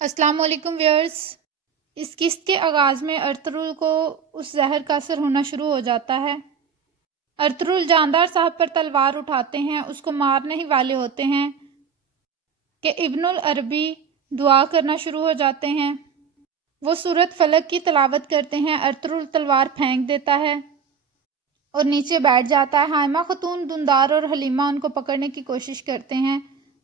السلام علیکم ویورز۔ اس قسط کے آغاز میں ارطغرل کو اس زہر کا اثر ہونا شروع ہو جاتا ہے۔ ارطغرل جاندار صاحب پر تلوار اٹھاتے ہیں، اس کو مارنے ہی والے ہوتے ہیں کہ ابن العربی دعا کرنا شروع ہو جاتے ہیں۔ وہ سورۃ فلق کی تلاوت کرتے ہیں۔ ارطغرل تلوار پھینک دیتا ہے اور نیچے بیٹھ جاتا ہے۔ حائمہ خاتون، دندار اور حلیمہ ان کو پکڑنے کی کوشش کرتے ہیں،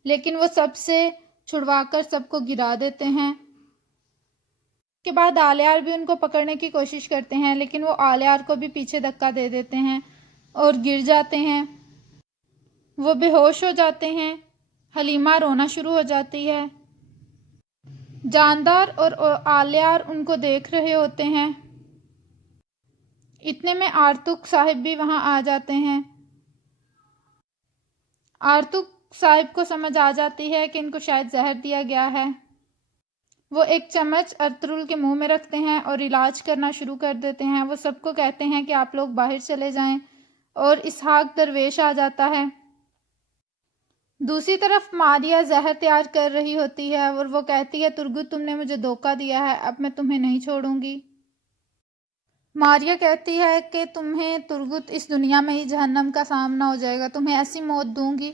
لیکن وہ سب سے چھڑوا کر سب کو گرا دیتے ہیں۔ اس کے بعد آلیار بھی ان کو پکڑنے کی کوشش کرتے ہیں، لیکن وہ آلیار کو بھی پیچھے دھکا دے دیتے ہیں اور گر جاتے ہیں۔ وہ بے ہوش ہو جاتے ہیں۔ حلیمہ رونا شروع ہو جاتی ہے۔ جاندار اور آلیار ان کو دیکھ رہے ہوتے ہیں۔ اتنے میں آرتک صاحب بھی وہاں آ جاتے ہیں۔ آرتک صاحب کو سمجھ آ جاتی ہے کہ ان کو شاید زہر دیا گیا ہے۔ وہ ایک چمچ ارطغرل کے منہ میں رکھتے ہیں اور علاج کرنا شروع کر دیتے ہیں۔ وہ سب کو کہتے ہیں کہ آپ لوگ باہر چلے جائیں، اور اسحاق درویش آ جاتا ہے۔ دوسری طرف ماریہ زہر تیار کر رہی ہوتی ہے اور وہ کہتی ہے ترگت تم نے مجھے دھوکہ دیا ہے، اب میں تمہیں نہیں چھوڑوں گی۔ ماریہ کہتی ہے کہ تمہیں ترگت اس دنیا میں ہی جہنم کا سامنا ہو جائے گا، تمہیں ایسی موت دوں گی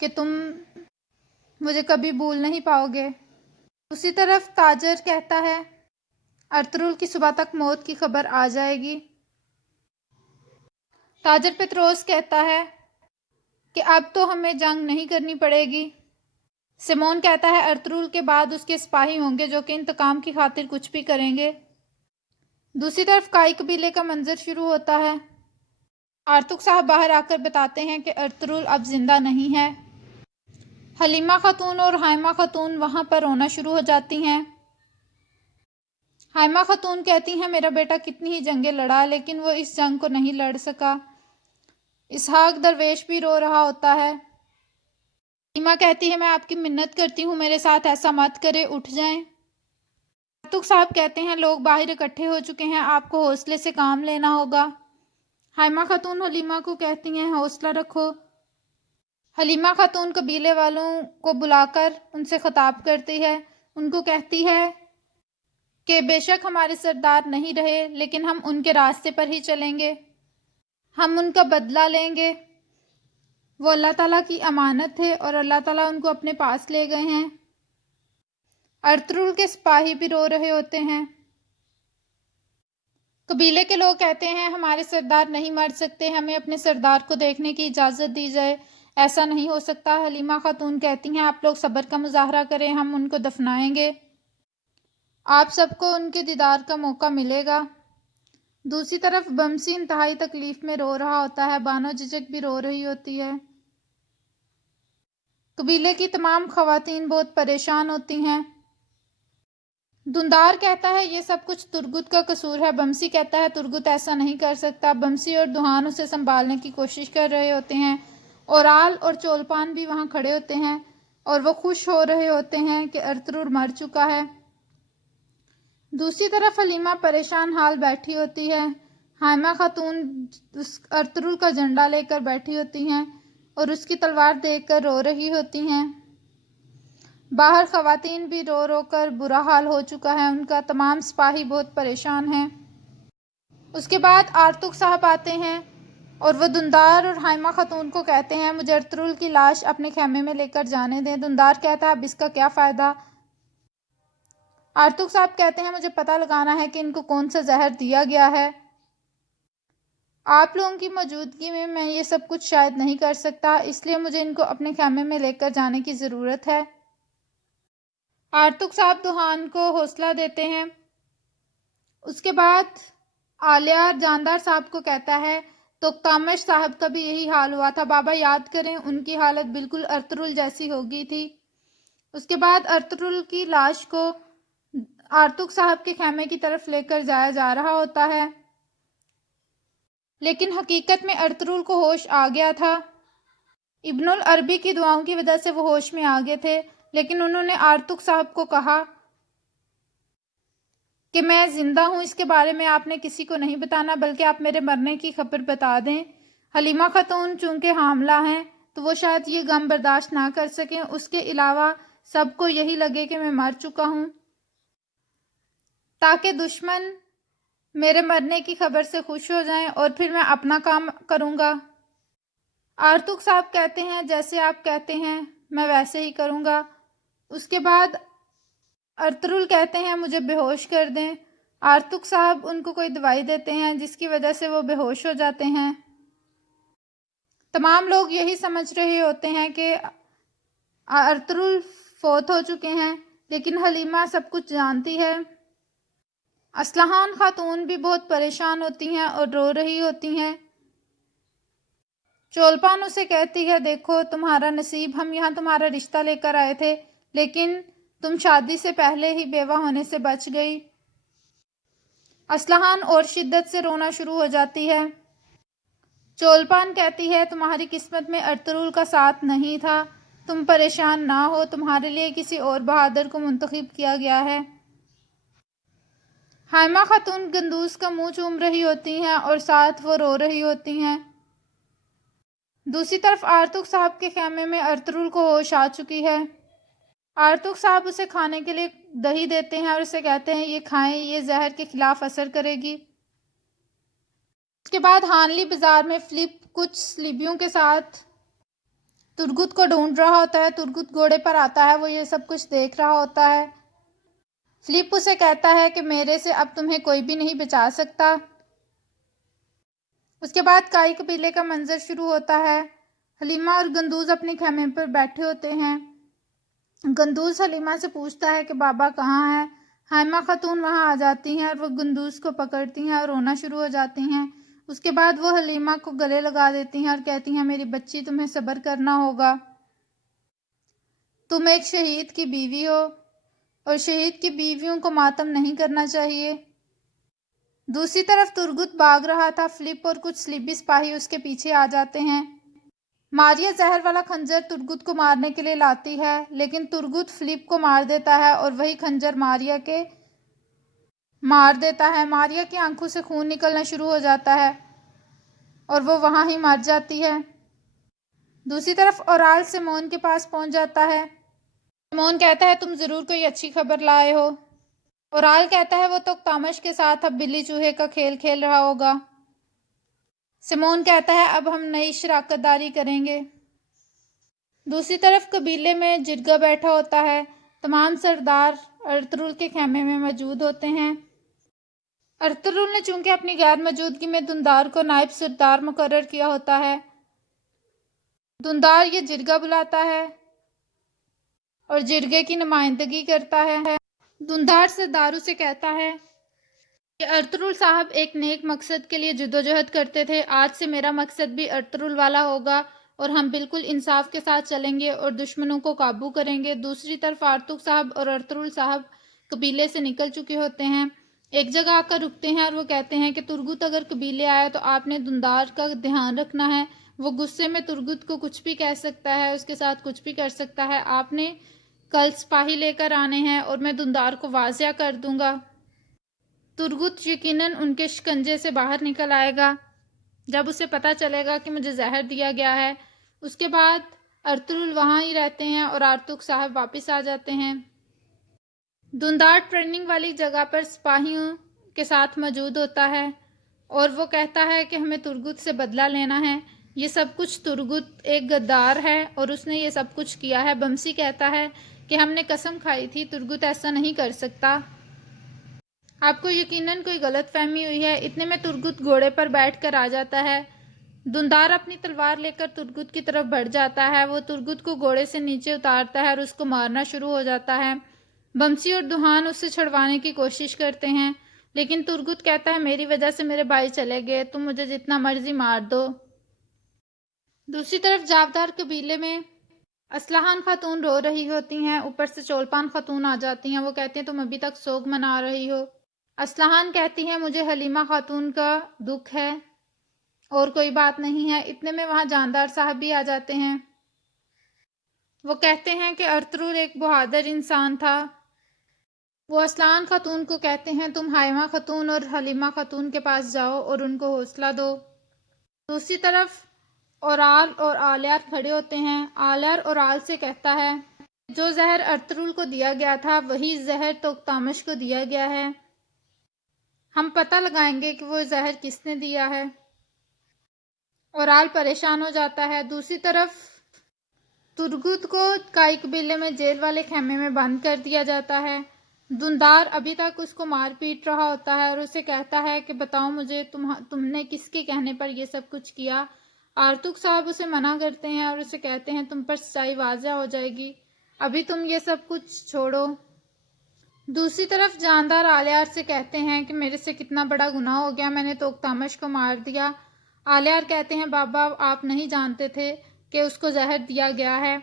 کہ تم مجھے کبھی بھول نہیں پاؤ گے۔ دوسری طرف تاجر کہتا ہے ارطغرل کی صبح تک موت کی خبر آ جائے گی۔ تاجر پطرس کہتا ہے کہ اب تو ہمیں جنگ نہیں کرنی پڑے گی۔ سیمون کہتا ہے ارطغرل کے بعد اس کے سپاہی ہوں گے جو کہ انتقام کی خاطر کچھ بھی کریں گے۔ دوسری طرف کائی قبیلے کا منظر شروع ہوتا ہے۔ آرتک صاحب باہر آ کر بتاتے ہیں کہ ارطغرل اب زندہ نہیں ہے۔ حلیمہ خاتون اور حائمہ خاتون وہاں پر رونا شروع ہو جاتی ہیں۔ حائمہ خاتون کہتی ہیں میرا بیٹا کتنی ہی جنگیں لڑا، لیکن وہ اس جنگ کو نہیں لڑ سکا۔ اسحاق درویش بھی رو رہا ہوتا ہے۔ حلیمہ کہتی ہے میں آپ کی منت کرتی ہوں، میرے ساتھ ایسا مت کرے، اٹھ جائیں۔ آرتک صاحب کہتے ہیں لوگ باہر اکٹھے ہو چکے ہیں، آپ کو حوصلے سے کام لینا ہوگا۔ حائمہ خاتون حلیمہ کو کہتی ہیں حوصلہ رکھو۔ حلیمہ خاتون قبیلے والوں کو بلا کر ان سے خطاب کرتی ہے، ان کو کہتی ہے کہ بے شک ہمارے سردار نہیں رہے، لیکن ہم ان کے راستے پر ہی چلیں گے، ہم ان کا بدلہ لیں گے۔ وہ اللہ تعالیٰ کی امانت ہے اور اللہ تعالیٰ ان کو اپنے پاس لے گئے ہیں۔ ارطغرل کے سپاہی بھی رو رہے ہوتے ہیں۔ قبیلے کے لوگ کہتے ہیں ہمارے سردار نہیں مر سکتے، ہمیں اپنے سردار کو دیکھنے کی اجازت دی جائے، ایسا نہیں ہو سکتا۔ حلیمہ خاتون کہتی ہیں آپ لوگ صبر کا مظاہرہ کریں، ہم ان کو دفنائیں گے، آپ سب کو ان کے دیدار کا موقع ملے گا۔ دوسری طرف بمسی انتہائی تکلیف میں رو رہا ہوتا ہے، بانو ججک بھی رو رہی ہوتی ہے۔ قبیلے کی تمام خواتین بہت پریشان ہوتی ہیں۔ دندار کہتا ہے یہ سب کچھ ترگت کا قصور ہے۔ بمسی کہتا ہے ترگت ایسا نہیں کر سکتا۔ بمسی اور دوحان اسے سنبھالنے کی کوشش کر رہے ہوتے ہیں۔ اورال اور چولپان بھی وہاں کھڑے ہوتے ہیں اور وہ خوش ہو رہے ہوتے ہیں کہ ارطغرل مر چکا ہے۔ دوسری طرف حلیمہ پریشان حال بیٹھی ہوتی ہے۔ حائمہ خاتون ارطغرل کا جھنڈا لے کر بیٹھی ہوتی ہیں اور اس کی تلوار دیکھ کر رو رہی ہوتی ہیں۔ باہر خواتین بھی رو رو کر برا حال ہو چکا ہے، ان کا تمام سپاہی بہت پریشان ہیں۔ اس کے بعد آرتک صاحب آتے ہیں اور وہ دندار اور حائمہ خاتون کو کہتے ہیں مجھے ارطغرل کی لاش اپنے خیمے میں لے کر جانے دیں۔ دندار کہتا ہے اب اس کا کیا فائدہ۔ آرتک صاحب کہتے ہیں مجھے پتہ لگانا ہے کہ ان کو کون سا زہر دیا گیا ہے، آپ لوگوں کی موجودگی میں میں یہ سب کچھ شاید نہیں کر سکتا، اس لیے مجھے ان کو اپنے خیمے میں لے کر جانے کی ضرورت ہے۔ آرتک صاحب دوحان کو حوصلہ دیتے ہیں۔ اس کے بعد آلیار جاندار صاحب کو کہتا ہے توختامش صاحب کا بھی یہی حال ہوا تھا، بابا یاد کریں ان کی حالت بالکل ارطغرل جیسی ہو گئی تھی۔ اس کے بعد ارطغرل کی لاش کو آرتک صاحب کے خیمے کی طرف لے کر جایا جا رہا ہوتا ہے، لیکن حقیقت میں ارطغرل کو ہوش آ گیا تھا۔ ابن العربی کی دعاؤں کی وجہ سے وہ ہوش میں آ گئے تھے، لیکن انہوں نے آرتک صاحب کو کہا کہ میں زندہ ہوں، اس کے بارے میں آپ نے کسی کو نہیں بتانا، بلکہ آپ میرے مرنے کی خبر بتا دیں۔ حلیمہ خاتون چونکہ حاملہ ہیں تو وہ شاید یہ غم برداشت نہ کر سکیں، اس کے علاوہ سب کو یہی لگے کہ میں مر چکا ہوں، تاکہ دشمن میرے مرنے کی خبر سے خوش ہو جائیں اور پھر میں اپنا کام کروں گا۔ آرتک صاحب کہتے ہیں جیسے آپ کہتے ہیں میں ویسے ہی کروں گا۔ اس کے بعد ارطغرل کہتے ہیں مجھے بے ہوش کر دیں۔ آرتک صاحب ان کو کوئی دوائی دیتے ہیں جس کی وجہ سے وہ بے ہوش ہو جاتے ہیں۔ تمام لوگ یہی سمجھ رہے ہوتے ہیں کہ ارطغرل فوت ہو چکے ہیں، لیکن حلیمہ سب کچھ جانتی ہے۔ اصلحان خاتون بھی بہت پریشان ہوتی ہیں اور رو رہی ہوتی ہیں۔ چولپان اسے کہتی ہے دیکھو تمہارا نصیب، ہم یہاں تمہارا رشتہ لے کر آئے تھے لیکن تم شادی سے پہلے ہی بیوہ ہونے سے بچ گئی۔ اصلحان اور شدت سے رونا شروع ہو جاتی ہے۔ چولپان کہتی ہے تمہاری قسمت میں ارطغرل کا ساتھ نہیں تھا، تم پریشان نہ ہو، تمہارے لیے کسی اور بہادر کو منتخب کیا گیا ہے۔ حائمہ خاتون گندوز کا منہ چوم رہی ہوتی ہیں اور ساتھ وہ رو رہی ہوتی ہیں۔ دوسری طرف آرتک صاحب کے خیمے میں ارطغرل کو ہوش آ چکی ہے۔ آرتک صاحب اسے کھانے کے لیے دہی دیتے ہیں اور اسے کہتے ہیں یہ کھائیں، یہ زہر کے خلاف اثر کرے گی۔ اس کے بعد ہانلی بازار میں فلپ کچھ سلیبیوں کے ساتھ ترگت کو ڈھونڈ رہا ہوتا ہے۔ ترگت گھوڑے پر آتا ہے، وہ یہ سب کچھ دیکھ رہا ہوتا ہے۔ فلپ اسے کہتا ہے کہ میرے سے اب تمہیں کوئی بھی نہیں بچا سکتا۔ اس کے بعد کائی قبیلے کا منظر شروع ہوتا ہے۔ حلیمہ اور گندوز اپنے خیمے پر بیٹھے ہوتے ہیں۔ گندوز حلیمہ سے پوچھتا ہے کہ بابا کہاں ہے؟ حائمہ خاتون وہاں آ جاتی ہیں اور وہ گندوز کو پکڑتی ہیں اور رونا شروع ہو جاتی ہیں۔ اس کے بعد وہ حلیمہ کو گلے لگا دیتی ہیں اور کہتی ہیں میری بچی تمہیں صبر کرنا ہوگا، تم ایک شہید کی بیوی ہو اور شہید کی بیویوں کو ماتم نہیں کرنا چاہیے۔ دوسری طرف ترگت بھاگ رہا تھا۔ فلپ اور کچھ سلیبی سپاہی اس کے پیچھے آ جاتے ہیں۔ ماریا زہر والا خنجر ترگت کو مارنے کے لیے لاتی ہے، لیکن ترگت فلپ کو مار دیتا ہے اور وہی خنجر ماریا کے مار دیتا ہے۔ ماریا کی آنکھوں سے خون نکلنا شروع ہو جاتا ہے اور وہ وہاں ہی مر جاتی ہے۔ دوسری طرف اورال سیمون کے پاس پہنچ جاتا ہے۔ سیمون کہتا ہے تم ضرور کوئی اچھی خبر لائے ہو۔ اورال کہتا ہے وہ تو تامش کے ساتھ اب بلی چوہے کا کھیل کھیل رہا ہوگا۔ سیمون کہتا ہے اب ہم نئی شراکت داری کریں گے۔ دوسری طرف قبیلے میں جرگہ بیٹھا ہوتا ہے۔ تمام سردار ارطغرل کے خیمے میں موجود ہوتے ہیں۔ ارطغرل نے چونکہ اپنی غیر موجودگی میں دندار کو نائب سردار مقرر کیا ہوتا ہے، دندار یہ جرگہ بلاتا ہے اور جرگے کی نمائندگی کرتا ہے۔ دندار سرداروں سے کہتا ہے کہ ارطغرل صاحب ایک نیک مقصد کے لیے جدوجہد کرتے تھے، آج سے میرا مقصد بھی ارطغرل والا ہوگا اور ہم بالکل انصاف کے ساتھ چلیں گے اور دشمنوں کو قابو کریں گے۔ دوسری طرف آرتک صاحب اور ارطغرل صاحب قبیلے سے نکل چکے ہوتے ہیں، ایک جگہ آ کر رکتے ہیں اور وہ کہتے ہیں کہ ترگت اگر قبیلے آئے تو آپ نے دندار کا دھیان رکھنا ہے، وہ غصے میں ترگت کو کچھ بھی کہہ سکتا ہے، اس کے ساتھ کچھ بھی کر سکتا ہے، آپ نے کل سپاہی لے کر آنے ہیں اور میں دندار کو واضح کر دوں گا۔ ترگت یقیناً ان کے شکنجے سے باہر نکل آئے گا جب اسے پتہ چلے گا کہ مجھے زہر دیا گیا ہے۔ اس کے بعد ارطغرل وہاں ہی رہتے ہیں اور آرتک صاحب واپس آ جاتے ہیں۔ دندار ٹریننگ والی جگہ پر سپاہیوں کے ساتھ موجود ہوتا ہے اور وہ کہتا ہے کہ ہمیں ترگت سے بدلہ لینا ہے، یہ سب کچھ ترگت ایک غدار ہے اور اس نے یہ سب کچھ کیا ہے۔ بمسی کہتا ہے کہ ہم نے قسم کھائی تھی ترگت ایسا نہیں کر سکتا، آپ کو یقیناً کوئی غلط فہمی ہوئی ہے۔ اتنے میں ترگت گھوڑے پر بیٹھ کر آ جاتا ہے۔ دندار اپنی تلوار لے کر ترگت کی طرف بڑھ جاتا ہے، وہ ترگت کو گھوڑے سے نیچے اتارتا ہے اور اس کو مارنا شروع ہو جاتا ہے۔ بمسی اور دوہان اس سے چھڑوانے کی کوشش کرتے ہیں، لیکن ترگت کہتا ہے میری وجہ سے میرے بھائی چلے گئے، تم مجھے جتنا مرضی مار دو۔ دوسری طرف جاودار قبیلے میں اصلحان خاتون رو رہی ہوتی ہیں، اوپر سے چولپان خاتون آ جاتی ہیں، وہ کہتی ہیں تم ابھی تک سوگ منا رہی ہو۔ اصلحان کہتی ہیں مجھے حلیمہ خاتون کا دکھ ہے اور کوئی بات نہیں ہے۔ اتنے میں وہاں جاندار صاحب بھی آ جاتے ہیں، وہ کہتے ہیں کہ ارطغرل ایک بہادر انسان تھا۔ وہ اصلحان خاتون کو کہتے ہیں تم حائمہ خاتون اور حلیمہ خاتون کے پاس جاؤ اور ان کو حوصلہ دو۔ دوسری طرف اورال اور آلیار کھڑے ہوتے ہیں۔ آلیار اورال سے کہتا ہے جو زہر ارطغرل کو دیا گیا تھا وہی زہر توختامش کو دیا گیا ہے۔ ہم پتہ لگائیں گے کہ وہ زہر کس نے دیا ہے۔ اورال پریشان ہو جاتا ہے۔ دوسری طرف ترگت کو کائی قبیلے میں جیل والے خیمے میں بند کر دیا جاتا ہے۔ دھندار ابھی تک اس کو مار پیٹ رہا ہوتا ہے اور اسے کہتا ہے کہ بتاؤ مجھے تم نے کس کے کہنے پر یہ سب کچھ کیا۔ آرتوک صاحب اسے منع کرتے ہیں اور اسے کہتے ہیں تم پر سچائی واضح ہو جائے گی، ابھی تم یہ سب کچھ چھوڑو۔ دوسری طرف جاندار آلیار سے کہتے ہیں کہ میرے سے کتنا بڑا گناہ ہو گیا، میں نے توختامش کو مار دیا۔ آلیار کہتے ہیں بابا آپ نہیں جانتے تھے کہ اس کو زہر دیا گیا ہے،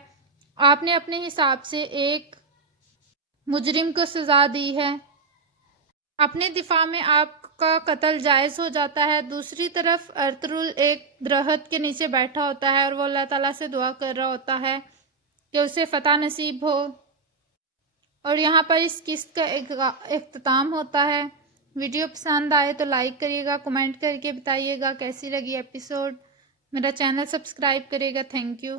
آپ نے اپنے حساب سے ایک مجرم کو سزا دی ہے، اپنے دفاع میں آپ کا قتل جائز ہو جاتا ہے۔ دوسری طرف ارطغرل ایک درخت کے نیچے بیٹھا ہوتا ہے اور وہ اللہ تعالیٰ سے دعا کر رہا ہوتا ہے کہ اسے فتح نصیب ہو، اور یہاں پر اس قسط کا اختتام ہوتا ہے۔ ویڈیو پسند آئے تو لائک کریے گا، کمنٹ کر کے بتائیے گا کیسی لگی ایپیسوڈ، میرا چینل سبسکرائب کرے گا۔ Thank you.